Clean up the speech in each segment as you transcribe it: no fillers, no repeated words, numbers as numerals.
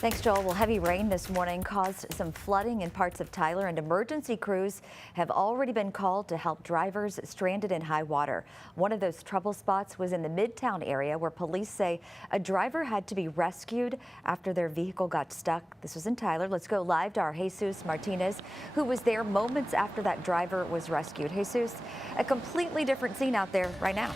Thanks, Joel. Well, heavy rain this morning caused some flooding in parts of Tyler, and emergency crews have already been called to help drivers stranded in high water. One of those trouble spots was in the midtown area, where police say a driver had to be rescued after their vehicle got stuck. This was in Tyler. Let's go live to our Jesus Martinez, who was there moments after that driver was rescued. Jesus, a completely different scene out there right now.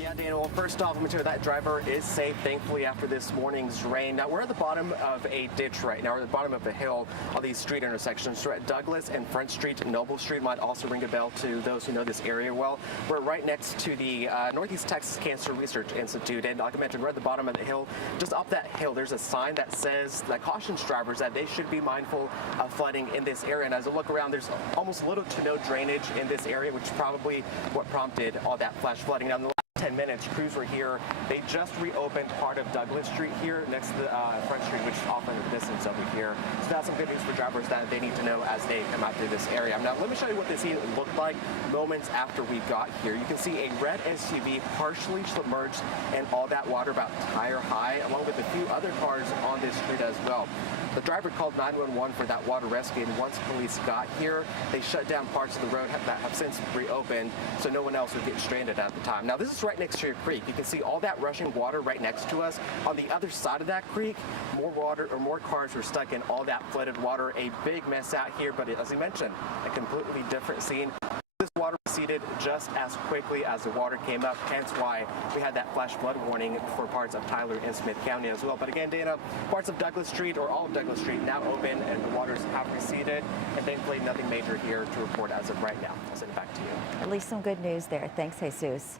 Yeah, Dana, well, first off, let me tell you that driver is safe, thankfully, after this morning's rain. Now, we're at the bottom of a ditch right now. We're at the bottom of a hill on these street intersections. We're at Douglas and Front Street. Noble Street might also ring a bell to those who know this area well. We're right next to the Northeast Texas Cancer Research Institute. And like I mentioned, we're at the bottom of the hill. Just up that hill, there's a sign that says, that cautions drivers that they should be mindful of flooding in this area. And as I look around, there's almost little to no drainage in this area, which is probably what prompted all that flash flooding. Now, in the 10 minutes, crews were here. They just reopened part of Douglas Street here next to the Front Street, which is off in the distance over here. So that's some good news for drivers that they need to know as they come out through this area. Now, let me show you what this scene looked like moments after we got here. You can see a red SUV partially submerged in all that water about tire high, along with a few other cars on this street as well. The driver called 911 for that water rescue, and once police got here, they shut down parts of the road that have since reopened, so no one else would get stranded at the time. Now, this is right next to your creek. You can see all that rushing water right next to us. On the other side of that creek, more water or more cars were stuck in all that flooded water. A big mess out here, but as I mentioned, a completely different scene. This water receded just as quickly as the water came up, hence why we had that flash flood warning for parts of Tyler and Smith County as well. But again, Dana, parts of Douglas Street, or all of Douglas Street, now open and the waters have receded, and thankfully nothing major here to report as of right now. I'll send it back to you. At least some good news there. Thanks, Jesus.